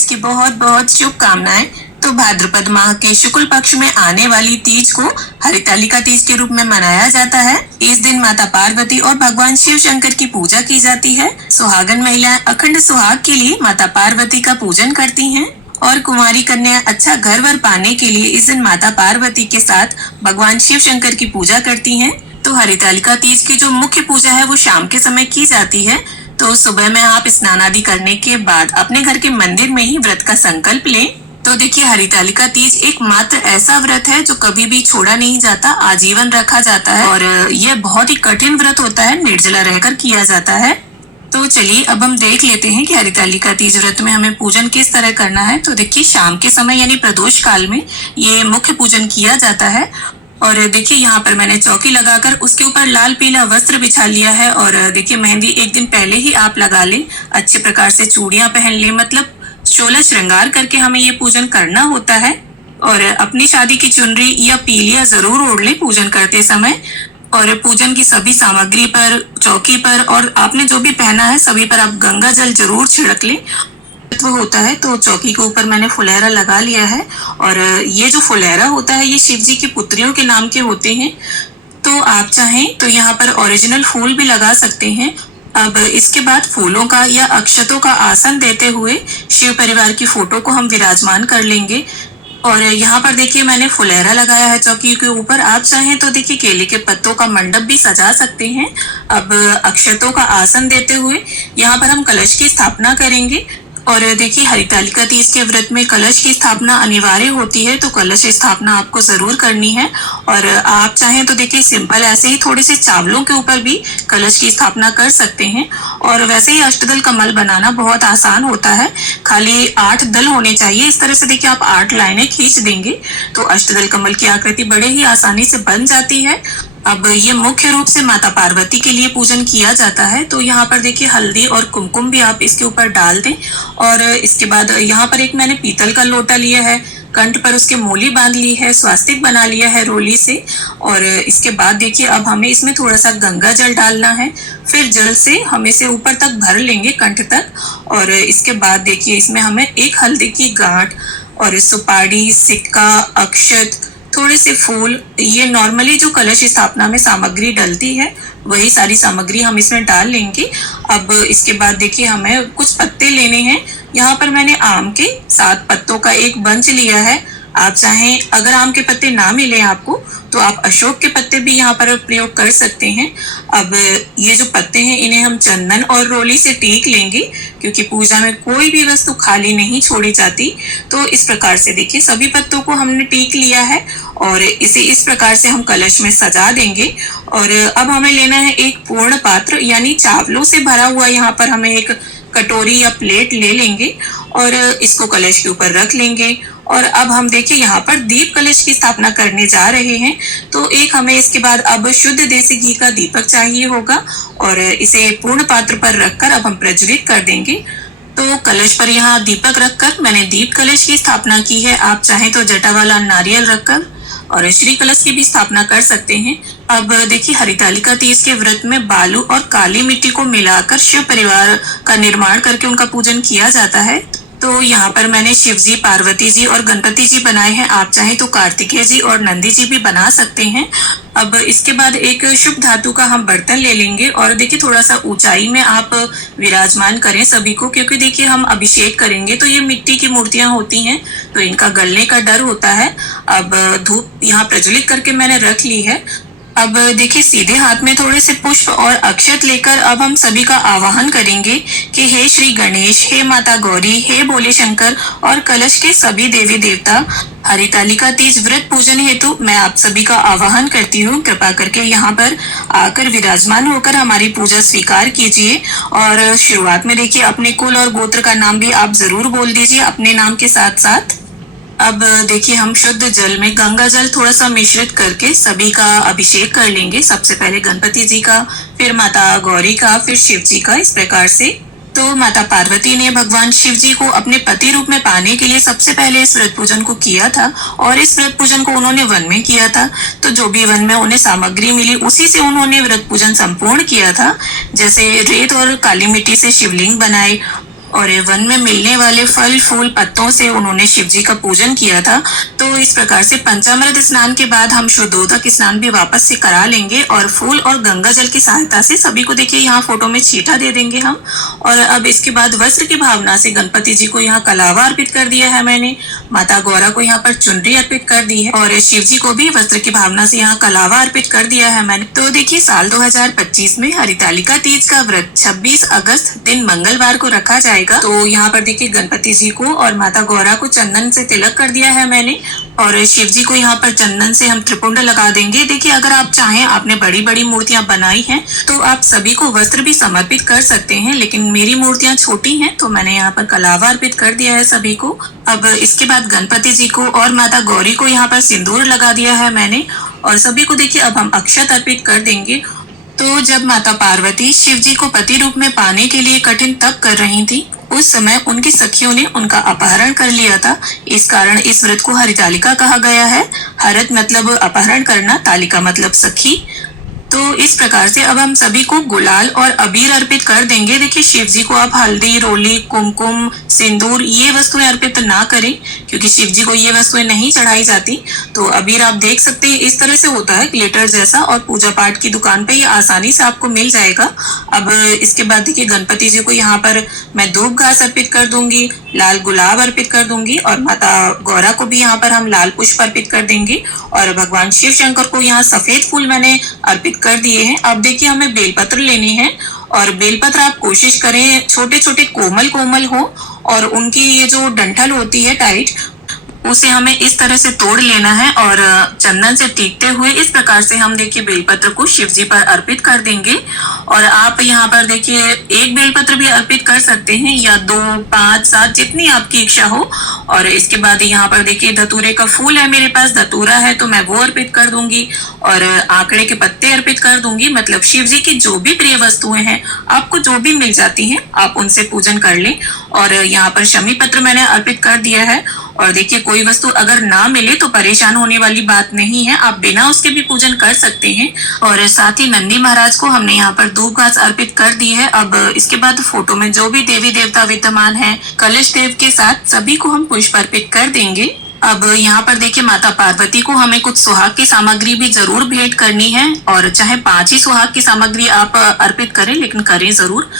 तीज की बहुत बहुत शुभकामनाएं। तो भाद्रपद माह के शुक्ल पक्ष में आने वाली तीज को हरितालिका तीज के रूप में मनाया जाता है। इस दिन माता पार्वती और भगवान शिव शंकर की पूजा की जाती है। सुहागन महिलाएं अखंड सुहाग के लिए माता पार्वती का पूजन करती हैं और कुंवारी कन्या अच्छा घर वर पाने के लिए इस दिन माता पार्वती के साथ भगवान शिव शंकर की पूजा करती हैं। तो हरितालिका तीज की जो मुख्य पूजा है वो शाम के समय की जाती है। तो सुबह में आप स्नान आदि करने के बाद अपने घर के मंदिर में ही व्रत का संकल्प लें। तो देखिए, हरितालिका तीज एक मात्र ऐसा व्रत है जो कभी भी छोड़ा नहीं जाता, आजीवन रखा जाता है और यह बहुत ही कठिन व्रत होता है, निर्जला रहकर किया जाता है। तो चलिए अब हम देख लेते हैं कि हरितालिका तीज व्रत में हमें पूजन किस तरह करना है। तो देखिए, शाम के समय यानी प्रदोष काल में ये मुख्य पूजन किया जाता है। और देखिए, यहाँ पर मैंने चौकी लगाकर उसके ऊपर लाल पीला वस्त्र बिछा लिया है। और देखिए, मेहंदी एक दिन पहले ही आप लगा लें, अच्छे प्रकार से चूड़ियां पहन लें, मतलब 16 श्रृंगार करके हमें ये पूजन करना होता है। और अपनी शादी की चुनरी या पीलिया जरूर ओढ़ लें पूजन करते समय। और पूजन की सभी सामग्री पर, चौकी पर और आपने जो भी पहना है सभी पर आप गंगा जल जरूर छिड़क लें। होता है तो चौकी के ऊपर मैंने फुलहरा लगा लिया है। और ये जो फुलहरा होता है ये शिव जी की पुत्रियों के नाम के होते हैं। तो आप चाहें तो यहाँ पर ओरिजिनल फूल भी लगा सकते हैं। अब इसके बाद फूलों का या अक्षतों का आसन देते हुए शिव परिवार की फोटो को हम विराजमान कर लेंगे। और यहाँ पर देखिए, मैंने फुलहरा लगाया है चौकी के ऊपर। आप चाहें तो देखिए केले के पत्तों का मंडप भी सजा सकते हैं। अब अक्षतों का आसन देते हुए यहाँ पर हम कलश की स्थापना करेंगे। और देखिए, हरितालिका तीज के व्रत में कलश की स्थापना अनिवार्य होती है, तो कलश स्थापना आपको जरूर करनी है। और आप चाहें तो देखिए सिंपल ऐसे ही थोड़े से चावलों के ऊपर भी कलश की स्थापना कर सकते हैं। और वैसे ही अष्टदल कमल बनाना बहुत आसान होता है, खाली 8 दल होने चाहिए। इस तरह से देखिए आप 8 लाइनें खींच देंगे तो अष्टदल कमल की आकृति बड़े ही आसानी से बन जाती है। अब ये मुख्य रूप से माता पार्वती के लिए पूजन किया जाता है। तो यहाँ पर देखिए हल्दी और कुमकुम भी आप इसके ऊपर डाल दें। और इसके बाद यहाँ पर एक मैंने पीतल का लोटा लिया है, कंठ पर उसके मूली बांध ली है, स्वास्तिक बना लिया है रोली से। और इसके बाद देखिए अब हमें इसमें थोड़ा सा गंगा जल डालना है। फिर जल से हम इसे ऊपर तक भर लेंगे, कंठ तक। और इसके बाद देखिए इसमें हमें एक हल्दी की गांठ और सुपारी, सिक्का, अक्षत, थोड़े से फूल, ये नॉर्मली जो कलश स्थापना में सामग्री डलती है वही सारी सामग्री हम इसमें डाल लेंगे। अब इसके बाद देखिए हमें कुछ पत्ते लेने हैं। यहाँ पर मैंने आम के 7 पत्तों का एक बंच लिया है। आप चाहें अगर आम के पत्ते ना मिले आपको तो आप अशोक के पत्ते भी यहाँ पर प्रयोग कर सकते हैं। अब ये जो पत्ते हैं इन्हें हम चंदन और रोली से टीक लेंगे, क्योंकि पूजा में कोई भी वस्तु खाली नहीं छोड़ी जाती। तो इस प्रकार से देखिए सभी पत्तों को हमने टीक लिया है और इसे इस प्रकार से हम कलश में सजा देंगे। और अब हमें लेना है एक पूर्ण पात्र, यानी चावलों से भरा हुआ यहाँ पर हमें एक कटोरी या प्लेट ले लेंगे और इसको कलश के ऊपर रख लेंगे। और अब हम देखिए यहाँ पर दीप कलश की स्थापना करने जा रहे हैं। तो एक हमें इसके बाद अब शुद्ध देसी घी का दीपक चाहिए होगा और इसे पूर्ण पात्र पर रखकर अब हम प्रज्वलित कर देंगे। तो कलश पर यहाँ दीपक रखकर मैंने दीप कलश की स्थापना की है। आप चाहें तो जटा वाला नारियल रखकर और श्री कलश की भी स्थापना कर सकते हैं। अब देखिए, हरितालिका तीज के व्रत में बालू और काली मिट्टी को मिलाकर शिव परिवार का निर्माण करके उनका पूजन किया जाता है। तो यहाँ पर मैंने शिव जी, पार्वती जी और गणपति जी बनाए हैं। आप चाहें तो कार्तिकेय जी और नंदी जी भी बना सकते हैं। अब इसके बाद एक शुभ धातु का हम बर्तन ले लेंगे और देखिए थोड़ा सा ऊंचाई में आप विराजमान करें सभी को, क्योंकि देखिए हम अभिषेक करेंगे तो ये मिट्टी की मूर्तियां होती हैं तो इनका गलने का डर होता है। अब धूप यहाँ प्रज्वलित करके मैंने रख ली है। अब देखिए सीधे हाथ में थोड़े से पुष्प और अक्षत लेकर अब हम सभी का आवाहन करेंगे कि हे श्री गणेश, हे माता गौरी, हे भोले शंकर और कलश के सभी देवी देवता, हरितालिका तीज व्रत पूजन हेतु मैं आप सभी का आवाहन करती हूँ। कृपा करके यहाँ पर आकर विराजमान होकर हमारी पूजा स्वीकार कीजिए। और शुरुआत में देखिए अपने कुल और गोत्र का नाम भी आप जरूर बोल दीजिए अपने नाम के साथ साथ। अब देखिए हम शुद्ध जल में गंगा जल थोड़ा सा मिश्रित करके सभी का अभिषेक कर लेंगे। सबसे पहले गणपति जी का, फिर माता गौरी का, फिर शिव जी का, इस प्रकार से। तो माता पार्वती ने भगवान शिव जी को अपने पति रूप में पाने के लिए सबसे पहले इस व्रत पूजन को किया था और इस व्रत पूजन को उन्होंने वन में किया था। तो जो भी वन में उन्हें सामग्री मिली उसी से उन्होंने व्रत पूजन संपूर्ण किया था। जैसे रेत और काली मिट्टी से शिवलिंग बनाए और वन में मिलने वाले फल फूल पत्तों से उन्होंने शिव जी का पूजन किया था। तो इस प्रकार से पंचामृत स्नान के बाद हम शुद्धोदक स्नान भी वापस से करा लेंगे और फूल और गंगा जल की सहायता से सभी को देखिए यहाँ फोटो में छींटा दे देंगे हम। और अब इसके बाद वस्त्र की भावना से गणपति जी को यहाँ कलावा अर्पित कर दिया है मैंने, माता गौरा को यहाँ पर चुनरी अर्पित कर दी है और शिव जी को भी वस्त्र की भावना से यहाँ कलावा अर्पित कर दिया है मैंने। तो देखिए साल 2025 में हरितालिका तीज का व्रत 26 अगस्त दिन मंगलवार को रखा जाएगा। तो यहाँ पर देखिए गणपति जी को और माता गौरा को चंदन से तिलक कर दिया है मैंने और शिव जी को यहाँ पर चंदन से हम त्रिपुंड लगा देंगे। देखिए अगर आप चाहें, आपने बड़ी बड़ी मूर्तियां बनाई हैं तो आप सभी को वस्त्र भी समर्पित कर सकते हैं, लेकिन मेरी मूर्तियां छोटी हैं तो मैंने यहाँ पर कलावा अर्पित कर दिया है सभी को। अब इसके बाद गणपति जी को और माता गौरी को यहाँ पर सिंदूर लगा दिया है मैंने और सभी को देखिए अब हम अक्षत अर्पित कर देंगे। तो जब माता पार्वती शिव जी को पति रूप में पाने के लिए कठिन तप कर रही थी, उस समय उनकी सखियों ने उनका अपहरण कर लिया था। इस कारण इस व्रत को हरितालिका कहा गया है। हरत मतलब अपहरण करना, तालिका मतलब सखी। तो इस प्रकार से अब हम सभी को गुलाल और अबीर अर्पित कर देंगे। देखिए शिव जी को आप हल्दी, रोली, कुमकुम, सिंदूर ये वस्तुएं अर्पित ना करें क्योंकि शिव जी को ये वस्तुएं नहीं चढ़ाई जाती। तो अबीर आप देख सकते हैं इस तरह से होता है ग्लिटर जैसा और पूजा पाठ की दुकान पे ये आसानी से आपको मिल जाएगा। अब इसके बाद देखिए गणपति जी को यहाँ पर मैं धूप घास अर्पित कर दूंगी, लाल गुलाब अर्पित कर दूंगी और माता गौरा को भी यहाँ पर हम लाल पुष्प अर्पित कर देंगे और भगवान शिव शंकर को यहाँ सफेद फूल मैंने अर्पित कर दिए हैं। अब देखिए हमें बेलपत्र लेने हैं और बेलपत्र आप कोशिश करें छोटे छोटे कोमल कोमल हो और उनकी ये जो डंठल होती है टाइट, उसे हमें इस तरह से तोड़ लेना है और चंदन से टीकते हुए इस प्रकार से हम देखिए बेलपत्र को शिव जी पर अर्पित कर देंगे। और आप यहाँ पर देखिए एक बेलपत्र भी अर्पित कर सकते हैं या 2, 5, 7 जितनी आपकी इच्छा हो। और इसके बाद यहाँ पर देखिए धतूरे का फूल है, मेरे पास धतूरा है तो मैं वो अर्पित कर दूंगी और आंकड़े के पत्ते अर्पित कर दूंगी। मतलब शिव जी की जो भी प्रिय वस्तुएं हैं, आपको जो भी मिल जाती हैं आप उनसे पूजन कर लें। और यहाँ पर शमी पत्र मैंने अर्पित कर दिया है। और देखिए कोई वस्तु अगर ना मिले तो परेशान होने वाली बात नहीं है, आप बिना उसके भी पूजन कर सकते हैं। और साथ ही नंदी महाराज को हमने यहाँ पर धूप घास अर्पित कर दी है। अब इसके बाद फोटो में जो भी देवी देवता विद्यमान है कलश देव के साथ सभी को हम पुष्प अर्पित कर देंगे। अब यहाँ पर देखिए माता पार्वती को हमें कुछ सुहाग की सामग्री भी जरूर भेंट करनी है और चाहे 5 ही सुहाग की सामग्री आप अर्पित करें, लेकिन करें जरूर।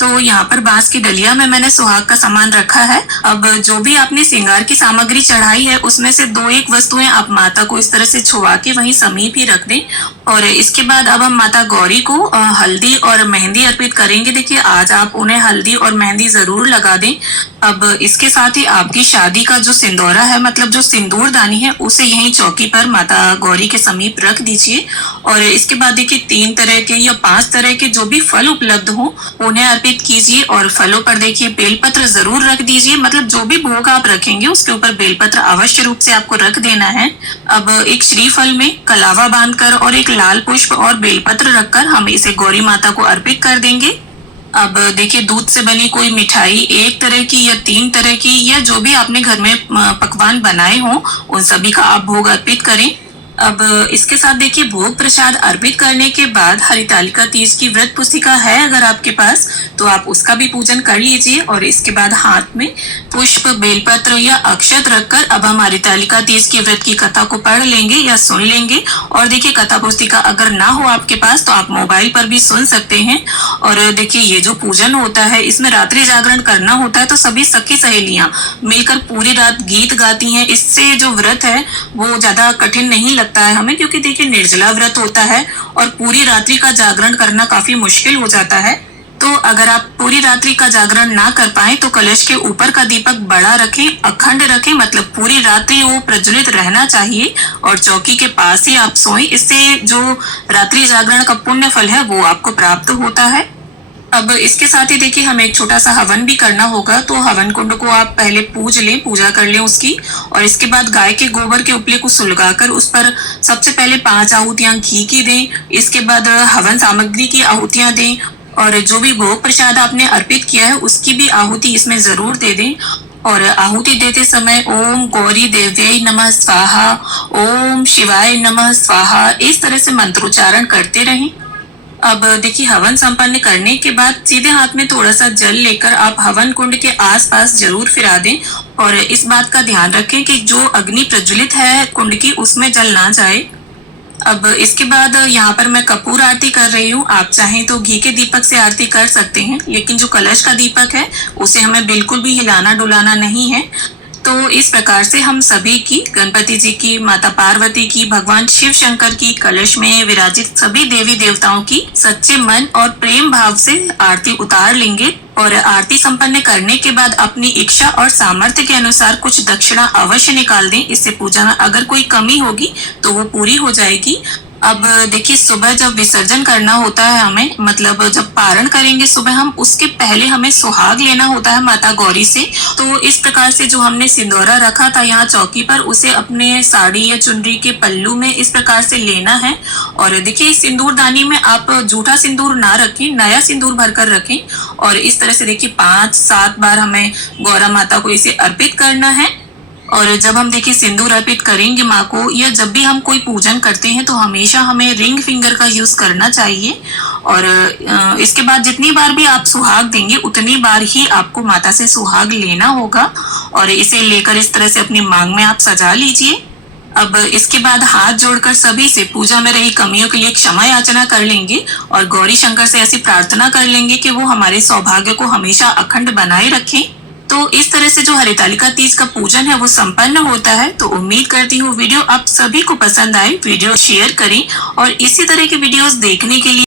तो यहाँ पर बांस की डलिया में मैंने सुहाग का सामान रखा है। अब जो भी आपने श्रृंगार की सामग्री चढ़ाई है उसमें से 2-1 वस्तुएं आप माता को इस तरह से छुआ के वहीं समीप ही रख दें। और इसके बाद अब हम माता गौरी को हल्दी और मेहंदी अर्पित करेंगे। देखिए आज आप उन्हें हल्दी और मेहंदी जरूर लगा दें। अब इसके साथ ही आपकी शादी का जो सिंदूरा है, मतलब जो सिंदूर दानी है, उसे यहीं चौकी पर माता गौरी के समीप रख दीजिए। और इसके बाद देखिए 3 तरह के या 5 तरह के जो भी फल उपलब्ध हो उन्हें अर्पित कीजिए और फलों पर देखिए बेलपत्र जरूर रख दीजिए। मतलब जो भी भोग आप रखेंगे उसके ऊपर बेलपत्र अवश्य रूप से आपको रख देना है। अब एक श्रीफल में कलावा बांधकर और एक लाल पुष्प और बेलपत्र रखकर हम इसे गौरी माता को अर्पित कर देंगे। अब देखिए दूध से बनी कोई मिठाई 1 तरह की या 3 तरह की या जो भी आपने घर में पकवान बनाए हों उन सभी का आप भोग अर्पित करें। अब इसके साथ देखिए भोग प्रसाद अर्पित करने के बाद हरितालिका तीज की व्रत पुस्तिका है अगर आपके पास तो आप उसका भी पूजन कर लीजिए। और इसके बाद हाथ में पुष्प, बेलपत्र या अक्षत रखकर अब हम हरितालिका तीज की व्रत की कथा को पढ़ लेंगे या सुन लेंगे। और देखिए कथा पुस्तिका अगर ना हो आपके पास तो आप मोबाइल पर भी सुन सकते हैं। और देखिए ये जो पूजन होता है इसमें रात्रि जागरण करना होता है, तो सभी सखी सहेलियां मिलकर पूरी रात गीत गाती हैं। इससे जो व्रत है वो ज्यादा कठिन नहीं लगता है हमें, क्योंकि देखिए निर्जला व्रत होता है और पूरी रात्रि का जागरण करना काफी मुश्किल हो जाता है। तो अगर आप पूरी रात्रि का जागरण ना कर पाए तो कलश के ऊपर का दीपक बड़ा रखें, अखंड रखें, मतलब पूरी रात्रि वो प्रज्वलित रहना चाहिए और चौकी के पास ही आप सोएं। इससे जो रात्रि जागरण का पुण्य फल है वो आपको प्राप्त होता है। अब इसके साथ ही देखिए हमें एक छोटा सा हवन भी करना होगा, तो हवन कुंड को आप पहले पूज लें, पूजा कर लें उसकी। और इसके बाद गाय के गोबर के उपले को सुलगाकर उस पर सबसे पहले 5 आहुतियां घी की दें। इसके बाद हवन सामग्री की आहुतियां दें और जो भी भोग प्रसाद आपने अर्पित किया है उसकी भी आहुति इसमें जरूर दे दें। और आहुति देते समय ओम गौरी देव्यै नमः स्वाहा, ओम शिवाय नमः स्वाहा, इस तरह से मंत्रोच्चारण करते रहें। अब देखिए हवन संपन्न करने के बाद सीधे हाथ में थोड़ा सा जल लेकर आप हवन कुंड के आसपास जरूर फिरा दें और इस बात का ध्यान रखें कि जो अग्नि प्रज्वलित है कुंड की उसमें जल ना जाए। अब इसके बाद यहाँ पर मैं कपूर आरती कर रही हूँ। आप चाहें तो घी के दीपक से आरती कर सकते हैं, लेकिन जो कलश का दीपक है उसे हमें बिल्कुल भी हिलाना डुलाना नहीं है। तो इस प्रकार से हम सभी की, गणपति जी की, माता पार्वती की, भगवान शिव शंकर की, कलश में विराजित सभी देवी देवताओं की सच्चे मन और प्रेम भाव से आरती उतार लेंगे और आरती संपन्न करने के बाद अपनी इच्छा और सामर्थ्य के अनुसार कुछ दक्षिणा अवश्य निकाल दें। इससे पूजा में अगर कोई कमी होगी तो वो पूरी हो जाएगी। अब देखिए सुबह जब विसर्जन करना होता है हमें, मतलब जब पारण करेंगे सुबह हम, उसके पहले हमें सुहाग लेना होता है माता गौरी से। तो इस प्रकार से जो हमने सिंदूरा रखा था यहाँ चौकी पर, उसे अपने साड़ी या चुनरी के पल्लू में इस प्रकार से लेना है। और देखिए सिंदूरदानी में आप झूठा सिंदूर ना रखें, नया सिंदूर भरकर रखें। और इस तरह से देखिए 5-7 बार हमें गौरा माता को इसे अर्पित करना है। और जब हम देखिए सिंदूर अर्पित करेंगे माँ को, या जब भी हम कोई पूजन करते हैं तो हमेशा हमें रिंग फिंगर का यूज करना चाहिए। और इसके बाद जितनी बार भी आप सुहाग देंगे उतनी बार ही आपको माता से सुहाग लेना होगा और इसे लेकर इस तरह से अपनी मांग में आप सजा लीजिए। अब इसके बाद हाथ जोड़कर सभी से पूजा में रही कमियों के लिए क्षमा याचना कर लेंगे और गौरी शंकर से ऐसी प्रार्थना कर लेंगे कि वो हमारे सौभाग्य को हमेशा अखंड बनाए रखें। तो इस तरह से जो हरितालिका तीज का पूजन है वो संपन्न होता है। तो उम्मीद करती हूँ वीडियो आप सभी को पसंद आए। वीडियो शेयर करें और इसी तरह के वीडियोस देखने के लिए